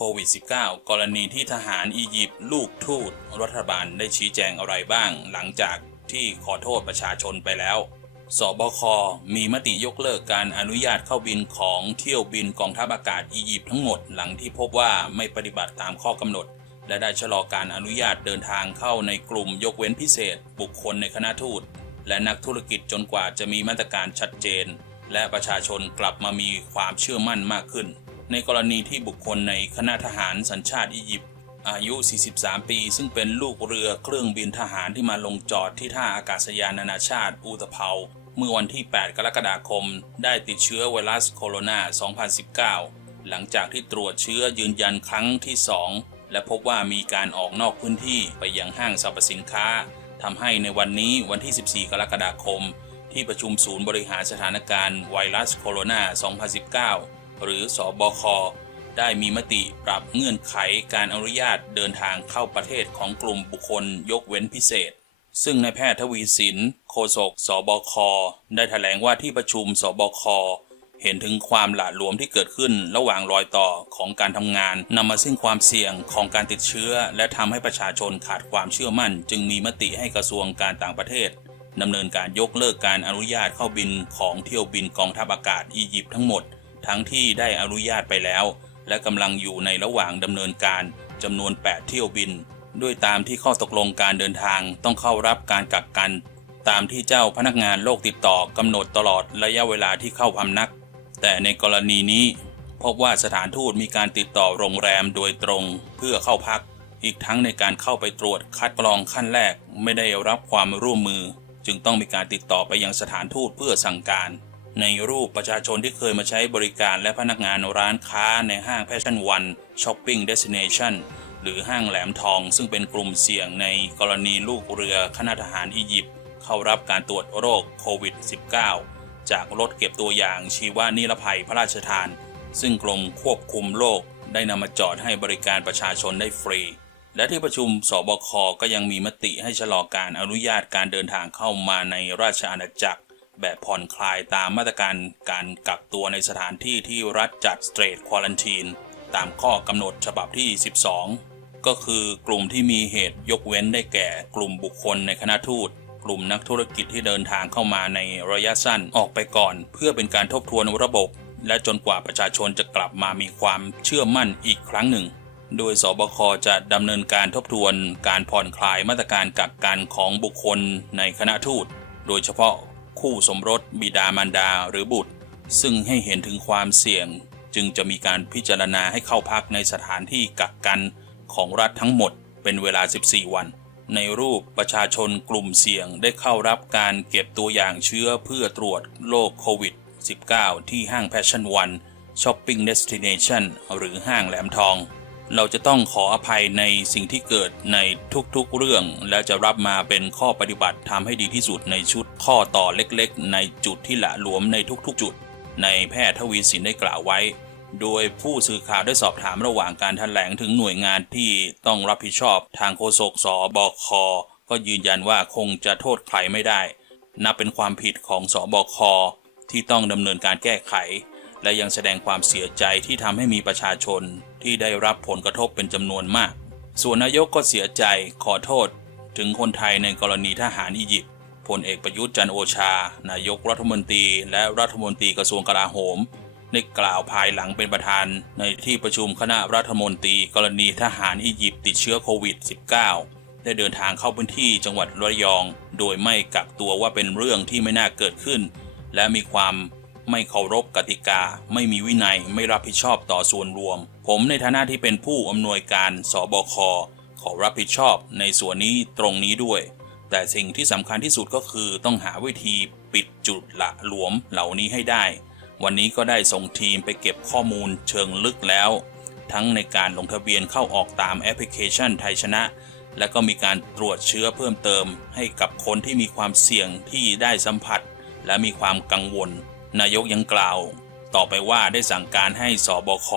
โควิด -19 กรณีที่ทหารอียิปต์ลูกทูตรัฐบาลได้ชี้แจงอะไรบ้าง หลังจากที่ขอโทษประชาชนไปแล้ว สบค มีมติยกเลิกการอนุญาตเข้าบินของเที่ยวบินกองทัพอากาศอียิปต์ทั้งหมดหลังที่พบว่าไม่ปฏิบัติตามข้อกำหนด และได้ชะลอการอนุญาตเดินทางเข้าในกลุ่มยกเว้นพิเศษ บุคคลในคณะทูต และนักธุรกิจจนกว่าจะมีมาตรการชัดเจน และประชาชนกลับมามีความเชื่อมั่นมากขึ้น ในกรณีที่บุคคลในคณะทหารสัญชาติอียิปต์อายุ 43 ปี ซึ่งเป็นลูกเรือเครื่องบินทหารที่มาลงจอดที่ท่าอากาศยานนานาชาติอูตะเภาเมื่อวันที่ 8 กรกฎาคม ได้ติดเชื้อไวรัสโคโรนา 2019 หลังจากที่ตรวจเชื้อยืนยันครั้งที่ 2 และพบว่ามีการออกนอกพื้นที่ไปยังห้างสรรพสินค้าทำให้ในวันนี้วันที่ 14 กรกฎาคม ที่ประชุมศูนย์บริหารสถานการณ์ไวรัสโคโรนา 2019 หรือสอบคได้มีมติปรับเงื่อนไขการอนุญาตเดินทางเข้าประเทศของกลุ่มบุคคลยกเว้นพิเศษ ซึ่งนายแพทย์ทวีสินโฆษกสบค ได้แถลงว่าที่ประชุมสบค เห็นถึงความหละหลวมที่เกิดขึ้นระหว่างรอยต่อของการทำงานนำมาซึ่งความเสี่ยงของการติดเชื้อ และทำให้ประชาชนขาดความเชื่อมั่น จึงมีมติให้กระทรวงการต่างประเทศดำเนินการยกเลิกการอนุญาตเข้าบินของเที่ยวบินกองทัพอากาศอียิปต์ทั้งหมด ทั้งที่ได้อนุญาตไปแล้ว และกำลังอยู่ในระหว่างดำเนินการจำนวน 8 เที่ยวบิน ด้วยตามที่ข้อตกลงการเดินทางต้องเข้ารับการกักกัน ตามที่เจ้าพนักงานโรคติดต่อกำหนดตลอดระยะเวลาที่เข้าพำนัก แต่ในกรณีนี้ พบว่าสถานทูตมีการติดต่อโรงแรมโดยตรงเพื่อเข้าพัก อีกทั้งในการเข้าไปตรวจคัดกรองขั้นแรกไม่ได้รับความร่วมมือ จึงต้องมีการติดต่อไปยังสถานทูตเพื่อสั่งการ ในรูปประชาชนที่เคยมาใช้บริการและพนักงานร้านค้าในห้างแฟชั่นวันช้อปปิ้งเดส i เนชันหรือห้างแหลมทอง ซึ่งเป็นกลุ่มเสี่ยงในกรณีลูกเรือคณะทหารอียิปต์เข้ารับการตรวจโรคโควิด -19 จากรถเก็บตัวอย่างชีวนิรภัยพระราชทาน ซึ่งกรมควบคุมโรคได้นำมาจอดให้บริการประชาชนได้ฟรี และที่ประชุมสบคก็ยังมีมติให้ชะลอการอนุญาตการเดินทางเข้ามาในราชอาณาจักร แบบผ่อนคลายตามมาตรการการกักตัวในสถานที่ที่รัฐจัดสเตรทควอลันทีนตามข้อกำหนดฉบับที่ 12 ก็คือกลุ่มที่มีเหตุยกเว้นได้แก่กลุ่มบุคคลในคณะทูต กลุ่มนักธุรกิจที่เดินทางเข้ามาในระยะสั้นออกไปก่อน เพื่อเป็นการทบทวนระบบ และจนกว่าประชาชนจะกลับมามีความเชื่อมั่นอีกครั้งหนึ่ง โดยสบคจะดำเนินการทบทวน การผ่อนคลายมาตรการกักกันของบุคคลในคณะทูต โดยเฉพาะ คู่สมรสบิดามารดาหรือบุตร ซึ่งให้เห็นถึงความเสี่ยง จึงจะมีการพิจารณาให้เข้าพักในสถานที่กักกันของรัฐทั้งหมดเป็นเวลา 14 วัน ในรูปประชาชนกลุ่มเสี่ยงได้เข้ารับการเก็บตัวอย่างเชื้อเพื่อตรวจโรคโควิด -19 ที่ห้างแพชชั่นวันช้อปปิ้งเดสติเนชันหรือห้างแหลมทอง เราจะต้องขออภัยในสิ่งที่เกิดในทุกๆเรื่อง และจะรับมาเป็นข้อปฏิบัติทำให้ดีที่สุดในชุดข้อต่อเล็กๆ ในจุดที่หละหลวมในทุกๆ จุด ในแพทย์ทวีสินได้กล่าวไว้ โดยผู้สื่อข่าวได้สอบถามระหว่างการแถลงถึงหน่วยงานที่ต้องรับผิดชอบทางโฆษกสบคก็ยืนยันว่าคงจะโทษใครไม่ได้ นับเป็นความผิดของสบคที่ต้องดำเนินการแก้ไข และยังแสดงความเสียใจที่ทำให้มีประชาชน ที่ได้รับผลกระทบเป็นจำนวนมาก ส่วนนายกก็เสียใจขอโทษ ถึงคนไทยในกรณีทหารอียิปต์พลเอกประยุทธ์จันโอชา นายกรัฐมนตรี และรัฐมนตรีกระทรวงกลาโหมได้กล่าวภายหลังเป็นประธานในที่ประชุมคณะรัฐมนตรีกรณีทหารอียิปต์ติดเชื้อโควิด -19 ได้เดินทางเข้าพื้นที่จังหวัดระยอง โดยไม่กักตัวว่าเป็นเรื่องที่ไม่น่าเกิดขึ้น และมีความ ไม่เคารพกติกา ไม่มีวินัยไม่รับผิดชอบต่อส่วนรวม ผมในฐานะที่เป็นผู้อำนวยการสบคขอรับผิดชอบในส่วนนี้ตรงนี้ด้วย แต่สิ่งที่สำคัญที่สุดก็คือต้องหาวิธีปิดจุดละหลวมเหล่านี้ให้ได้ วันนี้ก็ได้ส่งทีมไปเก็บข้อมูลเชิงลึกแล้ว ทั้งในการลงทะเบียนเข้าออกตามแอปพลิเคชันไทยชนะ และก็มีการตรวจเชื้อเพิ่มเติม ให้กับคนที่มีความเสี่ยงที่ได้สัมผัส และมีความกังวล นายกยังกล่าว ต่อไปว่าได้สั่งการให้สบค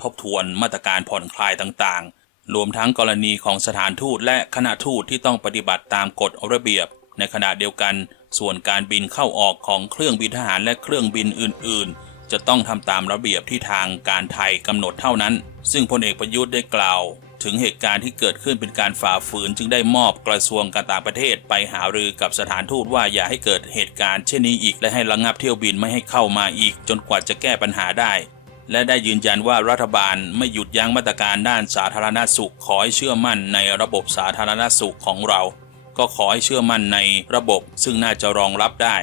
ทบทวนมาตรการผ่อนคลายต่างๆ รวมทั้งกรณีของสถานทูตและคณะทูตที่ต้องปฏิบัติตามกฎระเบียบ ในขณะเดียวกัน ส่วนการบินเข้าออกของเครื่องบินทหารและเครื่องบินอื่น ๆ จะต้องทำตามระเบียบที่ทางการไทยกำหนดเท่านั้น ซึ่งพลเอกประยุทธ์ได้กล่าว ถึงเหตุการณ์ที่เกิดขึ้นเป็นการฝ่าฝืน จึงได้มอบกระทรวงการต่างประเทศไปหารือกับสถานทูตว่าอย่าให้เกิดเหตุการณ์เช่นนี้อีกและให้ระงับเที่ยวบินไม่ให้เข้ามาอีก จนกว่าจะแก้ปัญหาได้ และได้ยืนยันว่ารัฐบาลไม่หยุดยั้งมาตรการด้านสาธารณสุข ขอให้เชื่อมั่นในระบบสาธารณสุขของเรา ก็ขอให้เชื่อมั่นในระบบซึ่งน่าจะรองรับได้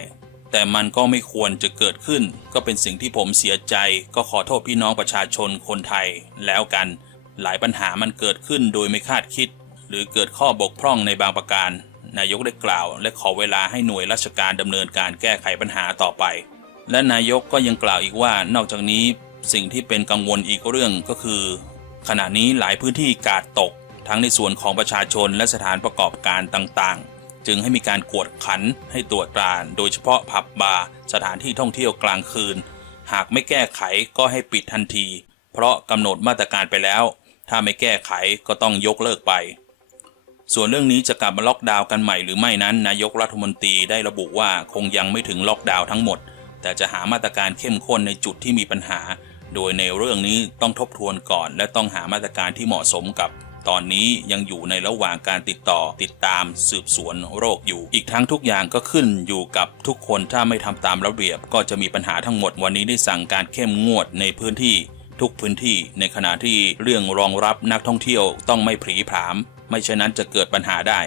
แต่มันก็ไม่ควรจะเกิดขึ้น ก็เป็นสิ่งที่ผมเสียใจ ก็ขอโทษพี่น้องประชาชนคนไทยแล้วกัน หลายปัญหามันเกิดขึ้นโดยไม่คาดคิด หรือเกิดข้อบกพร่องในบางประการ นายกได้กล่าว และขอเวลาให้หน่วยราชการดำเนินการแก้ไขปัญหาต่อไป และนายกก็ยังกล่าวอีกว่านอกจากนี้สิ่งที่เป็นกังวลอีกเรื่องก็คือ ขณะนี้หลายพื้นที่กาดตก ทั้งในส่วนของประชาชนและสถานประกอบการต่างๆ จึงให้มีการกวดขันให้ตรวจตราโดยเฉพาะผับบาร์สถานที่ท่องเที่ยวกลางคืน หากไม่แก้ไขก็ให้ปิดทันที เพราะกำหนดมาตรการไปแล้ว ถ้าไม่แก้ไขก็ต้องยกเลิกไป ส่วนเรื่องนี้จะกลับมาล็อกดาวน์กันใหม่หรือไม่นั้น นายกรัฐมนตรีได้ระบุว่าคงยังไม่ถึงล็อกดาวน์ทั้งหมด แต่จะหามาตรการเข้มข้นในจุดที่มีปัญหา โดยในเรื่องนี้ต้องทบทวนก่อน และต้องหามาตรการที่เหมาะสมกับตอนนี้ยังอยู่ในระหว่างการติดต่อติดตามสืบสวนโรคอยู่ อีกทั้งทุกอย่างก็ขึ้นอยู่กับทุกคนถ้าไม่ทำตามระเบียบ ก็จะมีปัญหาทั้งหมดวันนี้ได้สั่งการเข้มงวดในพื้นที่ ทุกพื้นที่ในขณะที่เรื่องรองรับนักท่องเที่ยวต้องไม่ผีผลาม ไม่เช่นนั้นจะเกิดปัญหาได้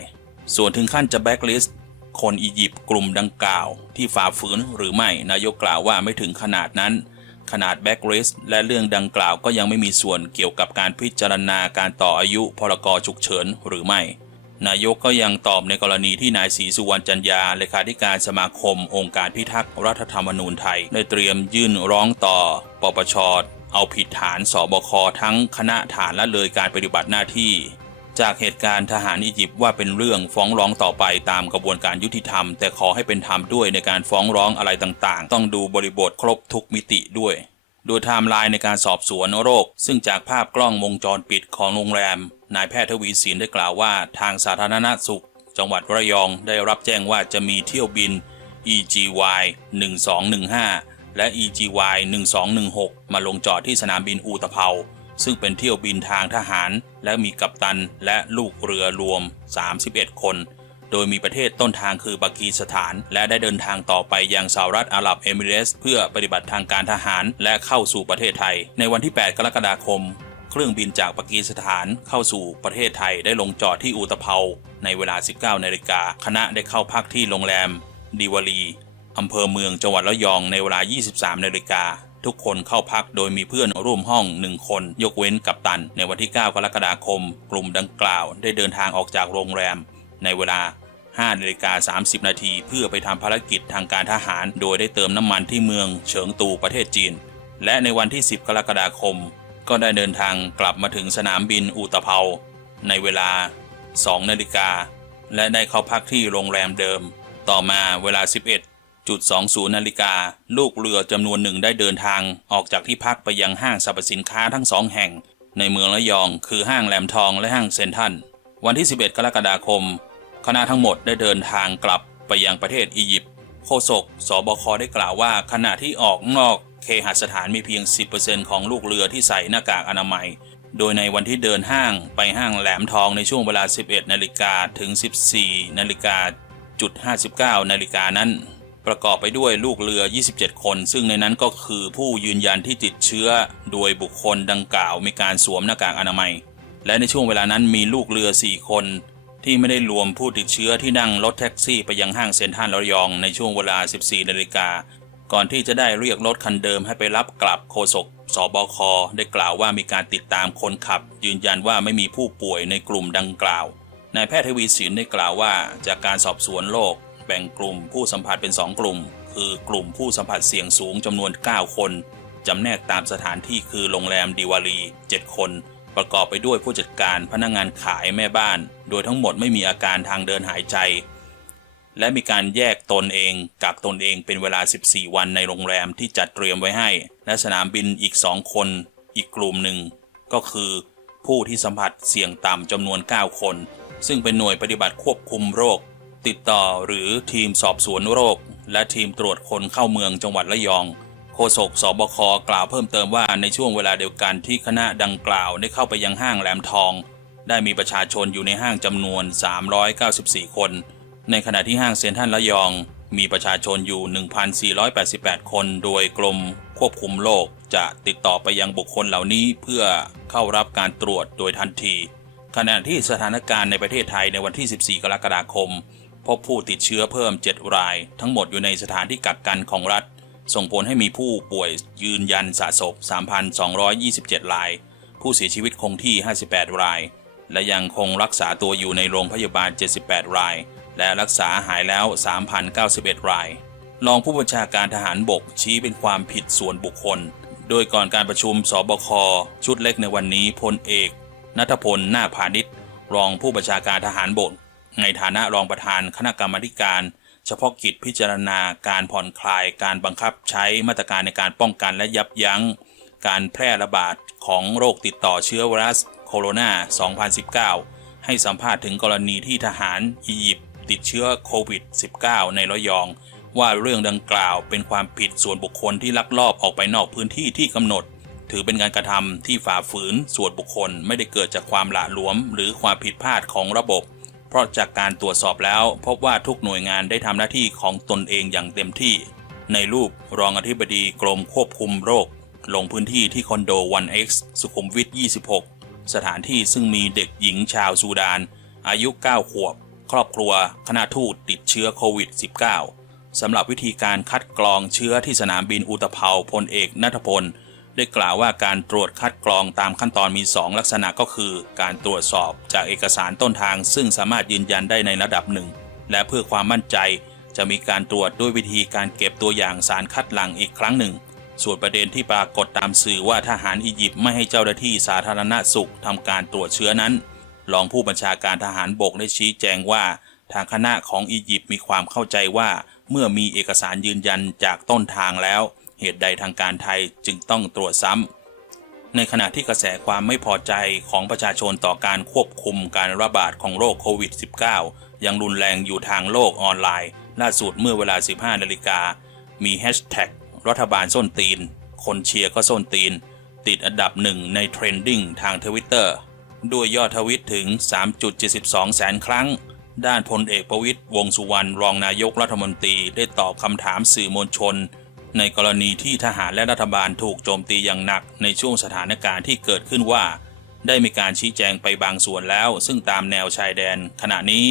ส่วนถึงขั้นจะแบ็กลิสต์คนอียิปต์กลุ่มดังกล่าว ที่ฝ่าฝืนหรือไม่นายกกล่าวว่าไม่ถึงขนาดนั้น ขนาดแบ็กลิสต์และเรื่องดังกล่าวก็ยังไม่มีส่วนเกี่ยวกับการพิจารณาการต่ออายุพรกฉุกเฉินหรือไม่นายกก็ยังตอบในกรณีที่นายศรีสุวรรณจันยาเลขาธิการสมาคม องค์การพิทักษ์รัฐธรรมนูญไทย ได้เตรียมยื่นร้องต่อ ปปช เอาผิดฐานสบคทั้งคณะฐานละเลยการปฏิบัติหน้าที่ จากเหตุการณ์ทหารอียิปต์ว่าเป็นเรื่องฟ้องร้องต่อไปตามกระบวนการยุติธรรม แต่ขอให้เป็นธรรมด้วยในการฟ้องร้องอะไรต่างๆ ต้องดูบริบทครบทุกมิติด้วย โดยไทม์ไลน์ในการสอบสวนโรค ซึ่งจากภาพกล้องวงจรปิดของโรงแรมนายแพทย์ทวีสินได้กล่าวว่าทางสาธารณสุข จังหวัดระยองได้รับแจ้งว่าจะมีเที่ยวบิน EGY 1215 และ EGY 1216 มาลงจอดที่สนามบินอูตะเภา ซึ่งเป็นเที่ยวบินทางทหาร และมีกัปตันและลูกเรือรวม 31 คน โดยมีประเทศต้นทางคือปากีสถาน และได้เดินทางต่อไปยังสหรัฐอาหรับเอมิเรส เพื่อปฏิบัติทางการทหารและเข้าสู่ประเทศไทย ในวันที่ 8 กรกฎาคม เครื่องบินจากปากีสถานเข้าสู่ประเทศไทยได้ลงจอดที่อูตะเภาในเวลา 19นาฬิกาคณะได้เข้าพักที่โรงแรมดีวารี อำเภอเมืองจังหวัดระยองในเวลา 23นาฬิกาทุกคนเข้าพักโดยมีเพื่อนร่วมห้องหนึ่งคน ยกเว้นกัปตัน ในวันที่ 9 กรกฎาคม กลุ่มดังกล่าว ได้เดินทางออกจากโรงแรม ในเวลา5นาฬิกา30 นาทีเพื่อไปทำภารกิจทางการทหาร โดยได้เติมน้ำมันที่เมืองเฉิงตูประเทศจีน และในวันที่ 10 กรกฎาคม ก็ได้เดินทางกลับมาถึงสนามบินอูตะเภา ในเวลา 2 นาฬิกา และได้เข้าพักที่โรงแรมเดิม ต่อมาเวลา 11จุด 20นาฬิกา ลูกเรือจำนวนหนึ่งได้เดินทางออกจากที่พักไปยังห้างสรรพสินค้าทั้งสองแห่ง ในเมืองระยองคือห้างแหลมทองและห้างเซนทรัลวันที่ 11 กรกฎาคม คณะทั้งหมดได้เดินทางกลับไปยังประเทศอียิปต์โฆษกสบคได้กล่าวว่าขณะที่ออกนอกเคหสถานมีเพียง 10%ของลูกเรือที่ใส่หน้ากากอนามัย โดยในวันที่เดินห้างไปห้างแหลมทองในช่วงเวลา 11 นาฬิกาถึง 14 นาฬิกาจุด59 นาฬิกานั้น ประกอบไปด้วยลูกเรือ 27 คน ซึ่งในนั้นก็คือผู้ยืนยันที่ติดเชื้อ โดยบุคคลดังกล่าวมีการสวมหน้ากากอนามัย และในช่วงเวลานั้นมีลูกเรือ 4 คน ที่ไม่ได้รวมผู้ติดเชื้อที่นั่งรถแท็กซี่ไปยังห้างเซ็นทรัลระยองในช่วงเวลา 14 นาฬิกา ก่อนที่จะได้เรียกรถคันเดิมให้ไปรับกลับโฆษกสบค ได้กล่าวว่ามีการติดตามคนขับ ยืนยันว่าไม่มีผู้ป่วยในกลุ่มดังกล่าวนายแพทย์ทวีสินได้กล่าวว่า จากการสอบสวนโรค แบ่งกลุ่มผู้สัมผัสเป็น 2 กลุ่ม คือกลุ่มผู้สัมผัสเสี่ยงสูงจำนวน 9 คนจำแนกตามสถานที่คือโรงแรมดิวารี 7 คน ประกอบไปด้วยผู้จัดการพนักงงานขายแม่บ้าน โดยทั้งหมดไม่มีอาการทางเดินหายใจ และมีการแยกตนเองกักตนเองเป็นเวลา 14 วันในโรงแรมที่จัดเตรียมไว้ให้ และสนามบินอีก 2 คน อีกกลุ่มหนึ่งก็คือผู้ที่สัมผัสเสี่ยงต่ำจำนวน 9 คน ซึ่งเป็นหน่วยปฏิบัติควบคุมโรค ติดต่อหรือทีมสอบสวนโรค และทีมตรวจคนเข้าเมืองจังหวัดระยองโฆษกสบคกล่าวเพิ่มเติมว่าในช่วงเวลาเดียวกันที่คณะดังกล่าวได้เข้าไปยังห้างแหลมทอง ได้มีประชาชนอยู่ในห้างจำนวน 394 คน ในขณะที่ห้างเซ็นทรัลระยอง มีประชาชนอยู่ 1,488 คน โดยกรมควบคุมโรคจะติดต่อไปยังบุคคลเหล่านี้เพื่อเข้ารับการตรวจโดยทันที ขณะที่สถานการณ์ในประเทศไทยในวันที่ 14 กรกฎาคม พบผู้ติดเชื้อเพิ่ม 7 ราย ทั้งหมดอยู่ในสถานที่กักกันของรัฐ ส่งผลให้มีผู้ป่วยยืนยันสะสม 3,227 ราย ผู้เสียชีวิตคงที่ 58 ราย และยังคงรักษาตัวอยู่ในโรงพยาบาล 78 ราย และรักษาหายแล้ว 3,091 ราย รองผู้บัญชาการทหารบกชี้เป็นความผิดส่วนบุคคล โดยก่อนการประชุมสบคชุดเล็กในวันนี้พลเอกนัทพล นาพาณิชย์รองผู้บัญชาการทหารบก ในฐานะรองประธานคณะกรรมาธิการ เฉพาะกิจพิจารณาการผ่อนคลายการบังคับใช้มาตรการในการป้องกันและยับยั้ง การแพร่ระบาดของโรคติดต่อเชื้อไวรัสโคโรนา 2019 ให้สัมภาษณ์ถึงกรณีที่ทหารอียิปต์ติดเชื้อโควิด -19 ในระยอง ว่าเรื่องดังกล่าวเป็นความผิดส่วนบุคคลที่ลักลอบออกไปนอกพื้นที่ที่กำหนด ถือเป็นการกระทำที่ฝ่าฝืนส่วนบุคคลไม่ได้เกิดจากความหละหลวม หรือความผิดพลาดของระบบ เพราะจากการตรวจสอบแล้วพบว่าทุกหน่วยงานได้ทำหน้าที่ของตนเองอย่างเต็มที่ ในรูปรองอธิบดีกรมควบคุมโรค ลงพื้นที่ที่คอนโด 1X สุขุมวิท 26 สถานที่ซึ่งมีเด็กหญิงชาวซูดาน อายุ 9 ขวบ ครอบครัว คณะทูตติดเชื้อโควิด -19 สำหรับวิธีการคัดกรองเชื้อที่สนามบินอุตภเปาพลเอกนัทพล ได้กล่าวว่าการตรวจคัดกรองตามขั้นตอนมี 2 ลักษณะก็คือ การตรวจสอบจากเอกสารต้นทาง ซึ่งสามารถยืนยันได้ในระดับหนึ่ง และเพื่อความมั่นใจ จะมีการตรวจด้วยวิธีการเก็บตัวอย่างสารคัดหลั่งอีกครั้งหนึ่ง ส่วนประเด็นที่ปรากฏตามสื่อว่าทหารอียิปต์ไม่ให้เจ้าหน้าที่สาธารณสุขทำการตรวจเชื้อนั้น รองผู้บัญชาการทหารบกได้ชี้แจงว่า ทางคณะของอียิปต์มีความเข้าใจว่า เมื่อมีเอกสารยืนยันจากต้นทางแล้ว เหตุใดทางการไทยจึงต้องตรวจซ้ำ ในขณะที่กระแสความไม่พอใจของประชาชนต่อการควบคุมการระบาดของโรคโควิด -19 ยังรุนแรงอยู่ทางโลกออนไลน์ ล่าสุดเมื่อเวลา 15 นาฬิกา มีแฮชแท็กรัฐบาลส้นตีน คนเชียร์ก็ส้นตีน ติดอันดับหนึ่งในเทรนดิ้งทางทวิตเตอร์ด้วยยอดทวิตถึง 3.72 แสนครั้ง ด้านพลเอกประวิตยวงสุวรรณรองนายกรัฐมนตรีได้ตอบคำถามสื่อมวลชน ในกรณีที่ทหารและรัฐบาลถูกโจมตีอย่างหนักในช่วงสถานการณ์ที่เกิดขึ้นว่า ได้มีการชี้แจงไปบางส่วนแล้ว ซึ่งตามแนวชายแดน ขณะนี้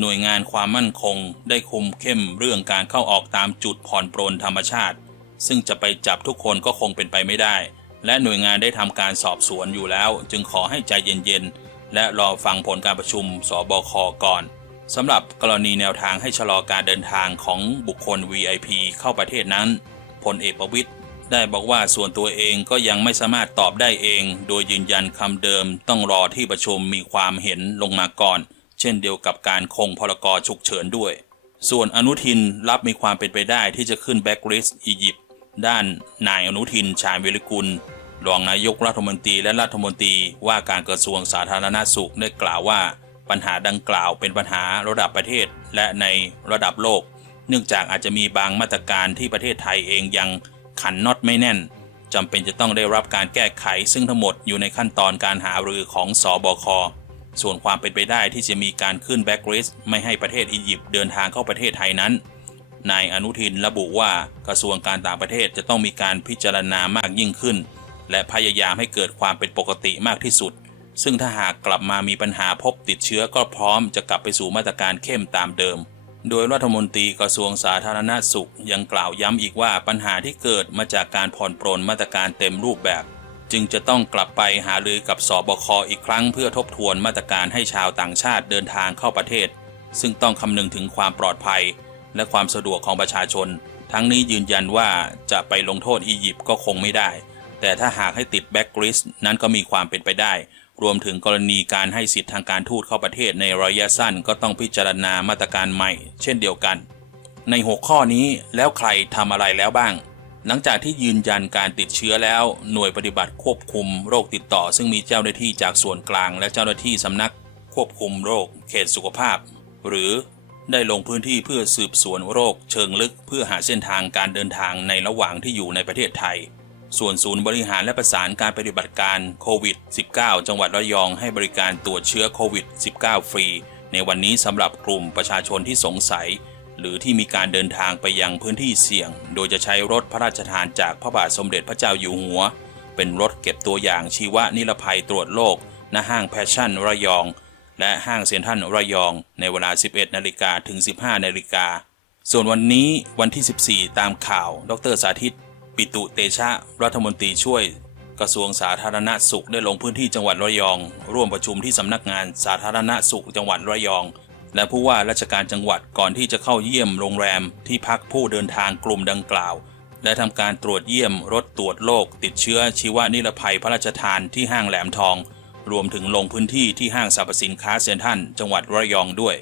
หน่วยงานความมั่นคง ได้คุมเข้มเรื่องการเข้าออกตามจุดผ่อนปรนธรรมชาติ ซึ่งจะไปจับทุกคนก็คงเป็นไปไม่ได้ และหน่วยงานได้ทำการสอบสวนอยู่แล้ว จึงขอให้ใจเย็นๆและรอฟังผลการประชุมสบคก่อน สำหรับกรณีแนวทางให้ชะลอการเดินทางของบุคคล VIP เข้าประเทศนั้นพลเอกประวิตยได้บอกว่าส่วนตัวเองก็ยังไม่สามารถตอบได้เอง โดยยืนยันคำเดิมต้องรอที่ประชุมมีความเห็นลงมาก่อน เช่นเดียวกับการคงพรกรฉุกเฉินด้วย ส่วนอนุทินรับมีความเป็นไปได้ที่จะขึ้นแบ็กลิสต์อียิปต์ด้านนายอนุทินชาญวิริกุลรองนายกรัฐมนตรีและรัฐมนตรีว่าการกระทรวงสาธารณสุขได้กล่าวว่า ปัญหาดังกล่าวเป็นปัญหาระดับประเทศและในระดับโลก เนื่องจากอาจจะมีบางมาตรการที่ประเทศไทยเองยังขันน็อตไม่แน่นจำเป็นจะต้องได้รับการแก้ไขซึ่งทั้งหมดอยู่ในขั้นตอนการหารือของสอบค ส่วนความเป็นไปได้ที่จะมีการขึ้นแบ็กลิสไม่ให้ประเทศอียิปต์เดินทางเข้าประเทศไทยนั้น นายอนุทินระบุว่ากระทรวงการต่างประเทศจะต้องมีการพิจารณามากยิ่งขึ้น และพยายามให้เกิดความเป็นปกติมากที่สุด ซึ่งถ้าหากกลับมามีปัญหาพบติดเชื้อก็พร้อมจะกลับไปสู่มาตรการเข้มตามเดิม โดยรัฐมนตรีกระทรวงสาธารณสุข ยังกล่าวย้ำอีกว่าปัญหาที่เกิดมาจากการผ่อนปรนมาตรการเต็มรูปแบบ จึงจะต้องกลับไปหารือกับสบคอีกครั้งเพื่อทบทวนมาตรการให้ชาวต่างชาติเดินทางเข้าประเทศ ซึ่งต้องคำนึงถึงความปลอดภัย และความสะดวกของประชาชน ทั้งนี้ยืนยันว่าจะไปลงโทษอียิปต์ก็คงไม่ได้ แต่ถ้าหากให้ติดแบ็กลิสต์นั้นก็มีความเป็นไปได้ รวมถึงกรณีการให้สิทธิทางการทูตเข้าประเทศในระยะสั้นก็ต้องพิจารณามาตรการใหม่ เช่นเดียวกัน ในหัวข้อนี้แล้วใครทำอะไรแล้วบ้าง หลังจากที่ยืนยันการติดเชื้อแล้ว หน่วยปฏิบัติควบคุมโรคติดต่อ ซึ่งมีเจ้าหน้าที่จากส่วนกลาง และเจ้าหน้าที่สำนัก ควบคุมโรค เขตสุขภาพ หรือได้ลงพื้นที่เพื่อสืบสวนโรคเชิงลึก เพื่อหาเส้นทางการเดินทางในระหว่างที่อยู่ในประเทศไทย ส่วนศูนย์บริหารและประสานการปฏิบัติการโควิด -19 จังหวัดระยองให้บริการตรวจเชื้อโควิด -19 ฟรี ในวันนี้สำหรับกลุ่มประชาชนที่สงสัย หรือที่มีการเดินทางไปยังพื้นที่เสี่ยง โดยจะใช้รถพระราชทานจากพระบาทสมเด็จพระเจ้าอยู่หัว เป็นรถเก็บตัวอย่างชีวนิรภัยตรวจโรคณห้างแพชชั่นระยอง และห้างเซ็นทรัลระยอง ในเวลา 11 นาฬิกาถึง 15 นาฬิกาส่วนวันนี้วันที่ 14 ตามข่าว ดรสาธิต ปิตุเตชะ รัฐมนตรีช่วย กระทรวงสาธารณสุขได้ลงพื้นที่จังหวัดระยอง ร่วมประชุมที่สำนักงานสาธารณสุขจังหวัดระยอง และผู้ว่าราชการจังหวัดก่อนที่จะเข้าเยี่ยมโรงแรมที่พักผู้เดินทางกลุ่มดังกล่าว และทำการตรวจเยี่ยมรถตรวจโรคติดเชื้อชีวนิรภัยพระราชทานที่ห้างแหลมทอง รวมถึงลงพื้นที่ที่ห้างสรรพสินค้าเซ็นทรัลจังหวัดระยองด้วย